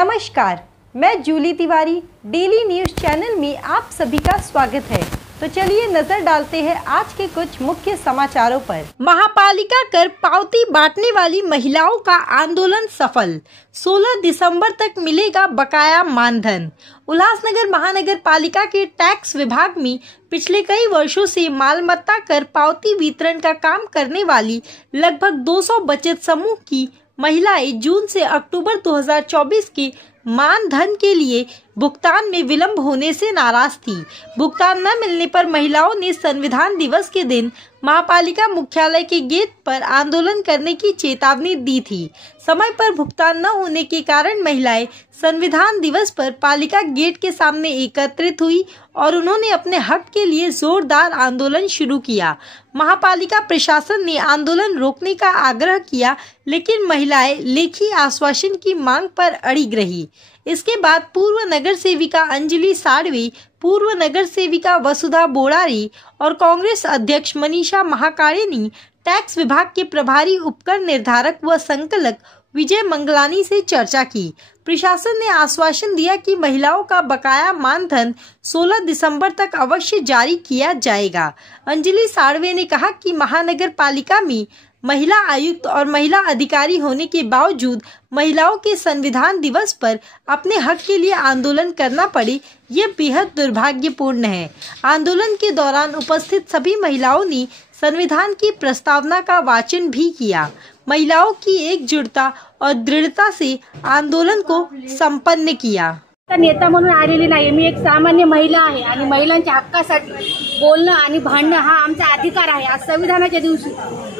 नमस्कार, मैं Julie Tiwari daily news channel में आप सभी का स्वागत है। तो चलिए नजर डालते हैं आज के कुछ मुख्य समाचारों पर। महापालिका कर पावती बांटने वाली महिलाओं का आंदोलन सफल, 16 दिसंबर तक मिलेगा बकाया मानधन। उल्लासनगर महानगर पालिका के टैक्स विभाग में पिछले कई वर्षों से मालमत्ता कर पावती वितरण का काम करने वाली लगभग 200 बचत समूह की महिलाएं जून से अक्टूबर 2024 के मानधन के लिए भुगतान में विलंब होने से नाराज थी। भुगतान न मिलने पर महिलाओं ने संविधान दिवस के दिन महापालिका मुख्यालय के गेट पर आंदोलन करने की चेतावनी दी थी। समय पर भुगतान न होने के कारण महिलाएं संविधान दिवस पर पालिका गेट के सामने एकत्रित हुई और उन्होंने अपने हक के लिए जोरदार आंदोलन शुरू किया। महापालिका प्रशासन ने आंदोलन रोकने का आग्रह किया, लेकिन महिलाएं लेखी आश्वासन की मांग पर अड़िग रही। इसके बाद पूर्व नगर सेविका अंजलि साड़वी, पूर्व नगर सेविका वसुधा बोड़ारी और कांग्रेस अध्यक्ष मनीषा महाकाड़े ने टैक्स विभाग के प्रभारी उपकर निर्धारक व संकलक विजय मंगलानी से चर्चा की। प्रशासन ने आश्वासन दिया कि महिलाओं का बकाया मानधन 16 दिसंबर तक अवश्य जारी किया जाएगा। अंजलि साड़वे ने कहा कि महानगर पालिका में महिला आयुक्त और महिला अधिकारी होने के बावजूद महिलाओं के संविधान दिवस पर अपने हक के लिए आंदोलन करना पड़े, ये बेहद दुर्भाग्यपूर्ण है। आंदोलन के दौरान उपस्थित सभी महिलाओं ने संविधान की प्रस्तावना का वाचन भी किया। महिलाओं की एकजुटता और दृढ़ता से आंदोलन को संपन्न किया। नेता म्हणून आलेली नाही, मी एक सामान्य महिला आहे आणि महिलांच्या हक्कासाठी बोलणं आणि भांडणं हा आमचा अधिकार आहे। आज संविधानाच्या दिवशी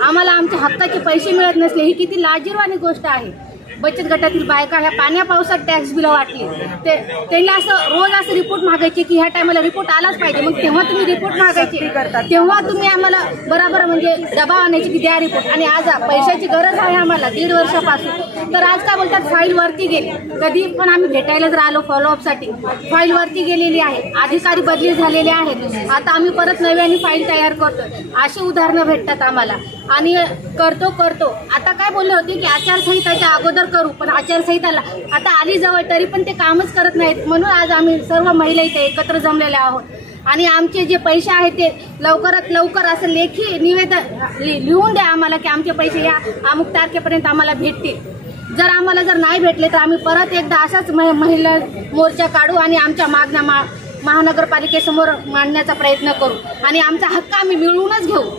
आम्हाला आमच्या हक्काचे पैसे मिळत नसले ही किती लाजिरवाणी गोष्ट आहे। बचत गटातील बायका ह्या पाण्या पावसात टॅक्स बिल वाटली, त्यांना असं रोज असं रिपोर्ट मागायचे की ह्या टायमाला रिपोर्ट आलाच पाहिजे। मग तेव्हा तुम्ही रिपोर्ट मागायचे, तेव्हा तुम्ही आम्हाला बरोबर म्हणजे दबाव आणायचे की द्या रिपोर्ट। आणि आज पैशाची गरज आहे आम्हाला 1.5 वर्षापासून, तर आज काय बोलतात फाईल वरती गेली। कधी पण आम्ही भेटायला जर आलो फॉलोअप साठी फाईल वरती गेलेली आहे, अधिकारी बदली झालेले आहेत। आता आम्ही परत नव्याने फाईल तयार करतोय, अशी उदाहरणं भेटतात आम्हाला। आणि करतो आता काय बोलले होते की आचारसंहिताच्या अगोदर करू, पण आचारसंहिताला आता आली जवळ तरी पण ते कामच करत नाहीत। म्हणून आज आम्ही सर्व महिला इथे एकत्र जमलेल्या आहोत आणि आमचे जे पैसे आहेत ते लवकरात लवकर असं लेखी निवेदन लिहून द्या आम्हाला की आमचे पैसे या अमुक तारखेपर्यंत आम्हाला भेटतील। जर आम्हाला नाही भेटले तर आम्ही परत एकदा असाच महिला मोर्चा काढू आणि आमच्या मागण्या महानगरपालिकेसमोर मांडण्याचा प्रयत्न करू आणि आमचा हक्क आम्ही मिळवूनच घेऊ।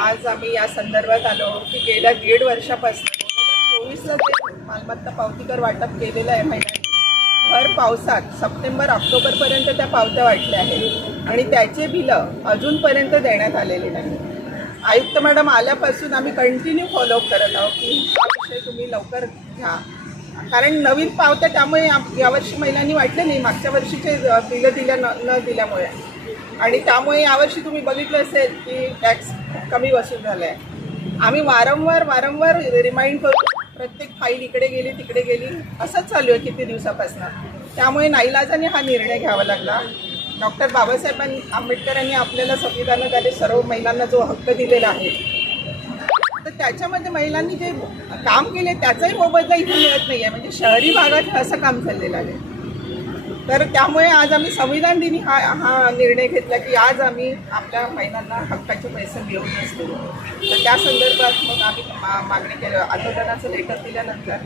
आज आम्ही या संदर्भात आलो की गेल्या 1.5 वर्षापासून 2024ला जे मालमत्ता पावती कर वाटप केलेलं आहे महिलांनी, भर पावसात सप्टेंबर ऑक्टोबरपर्यंत त्या पावत्या वाटल्या आहेत आणि त्याचे बिलं अजूनपर्यंत देण्यात आलेले नाही। आयुक्त मॅडम आल्यापासून आम्ही कंटिन्यू फॉलोअप करत आहोत की हा विषय तुम्ही लवकर घ्या, कारण नवीन पावत्या त्यामुळे यावर्षी महिलांनी वाटले नाही, मागच्या वर्षीचे बिलं न दिल्यामुळे। आणि त्यामुळे यावर्षी तुम्ही बघितलं असेल की टॅक्स कमी वसूल झाला आहे। आम्ही वारंवार रिमाइंड करू, प्रत्येक फाईल इकडे गेली तिकडे गेली असंच चालू आहे किती दिवसापासून। त्यामुळे नाईलाजाने हा निर्णय घ्यावा लागला। डॉक्टर बाबासाहेब आंबेडकरांनी आपल्याला संविधानाद्वारे सर्व महिलांना जो हक्क दिलेला आहे, तर त्याच्यामध्ये महिलांनी जे काम केले त्याचाही मोबदला इथे मिळत नाही आहे। म्हणजे शहरी भागात असं काम चाललेलं आहे। तर त्यामुळे आज आम्ही संविधान दिनी हा निर्णय घेतला की आज आम्ही आपल्या महिलांना हक्काचे पैसे मिळवून असतो। तर त्या संदर्भात मग आम्ही मागणी केलं, आंदोलनाचं लेटर दिल्यानंतर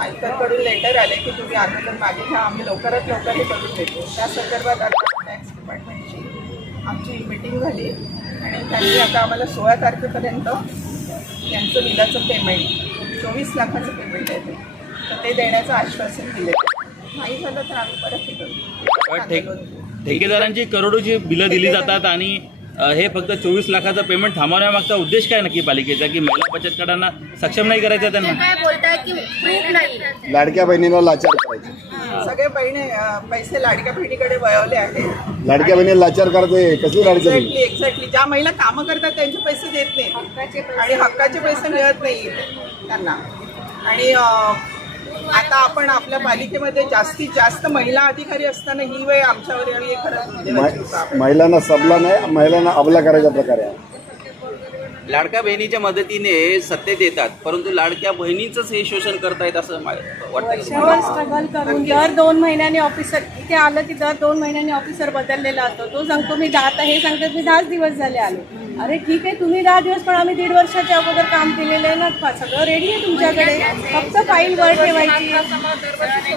आयुक्तांकडून लेटर आले की तुम्ही आंदोलन मागे घ्या, आम्ही लवकरात लवकर हे करून देतो। त्या संदर्भात आता टॅक्स डिपार्टमेंटची आमची मीटिंग झाली आणि त्यांनी आता आम्हाला 16 तारखेपर्यंत यांचं बिलाचं पेमेंट 24 लाखाचं पेमेंट आहे तर ते देण्याचं आश्वासन दिले। नाही झालं तर आम्ही परत हे करू। ठेकेदारांची करोडोची बिलं दिली जातात आणि हे फक्त 24 लाखाचं पेमेंट थांबवण्यामागचा उद्देश काय नक्की पालिकेचा, की महिला बचत गटांना सक्षम नाही करायचं त्यांना? काय बोलताय की प्रूफ नाही, लाडक्या बहिणीला लाचार करायचे, सगळे पैसे लाडक्या बहिणीकडे वळवले आहेत। लाडक्या बहिणीला लाचार करते कसली लाडकी बहीण? एक्झॅक्टली ज्या महिला कामं करतात त्यांचे पैसे देत नाही आणि हक्काचे पैसे मिळत नाही त्यांना। आणि आता आपण आपल्या पालिकेमध्ये जास्तीत जास्त महिला अधिकारी असताना ही वेळ आमच्यावर खरंच महिलांना सबला नाही, महिलांना अबला करायचा प्रकार आहे। लाडक्या बहिणीच्या मदतीने सत्तेत येतात, परंतु लाडक्या बहिणीचंच हे शोषण करतायत असं वाटतं. वर्षभर स्ट्रगल करून दर 2 महिन्यांनी ऑफिसर इथे आलं की दर 2 महिन्यांनी ऑफिसर बदललेला असतो. तो सांगतो मी 10, हे सांगतात मी 10 दिवस झाले आलो. अरे ठीक आहे, तुम्ही 10 दिवस, पण आम्ही 1.5 वर्षाच्या अगोदर काम केलेलं आहे ना, सगळं रेडी आहे तुमच्याकडे, फक्त फाईल वर ठेवायची.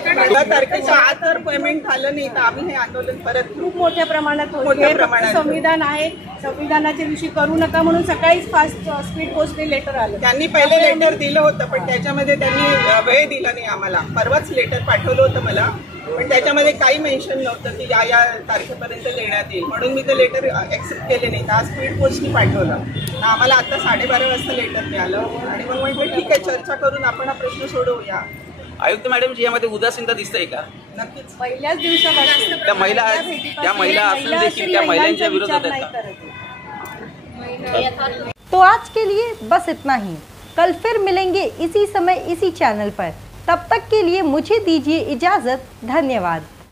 15 तारखेच्या आत जर पेमेंट झालं नाही तर आम्ही हे आंदोलन परत खूप मोठ्या प्रमाणात होईल. मोठ्या हे प्रमाणात. फक्त संविधान आहे, संविधानाच्या दिवशी करू नका म्हणून सकाळीच फास्ट स्पीड पोस्टने लेटर आलं. त्यांनी पहिले लेटर दिलं होतं, पण त्याच्यामध्ये त्यांनी वेळ दिला नाही आम्हाला. परवाच लेटर पाठवलं होतं मला, पण त्याच्यामध्ये काही मेन्शन नव्हतं की या तारखेपर्यंत देण्यात येईल, म्हणून मी ते लेटर ऍक्सेप्ट केले नाही. आज स्पीड पोस्टनी पाठवलं. आम्हाला आता 12:30 वाजता लेटर मिळालं आणि मग म्हटलं ठीक आहे, चर्चा करून आपण हा प्रश्न सोडवूया. आयुक्त मॅडमजी यामध्ये उदासीनता दिसतंय का? नक्कीच. पहिल्याच दिवसापासून त्या महिला असून देखील त्या महिलांच्या विरोधात आहेत का? तो आज के लिए बस इतना ही। कल फिर मिलेंगे इसी समय इसी चैनल पर। तब तक के लिए मुझे दीजिए इजाजत। धन्यवाद।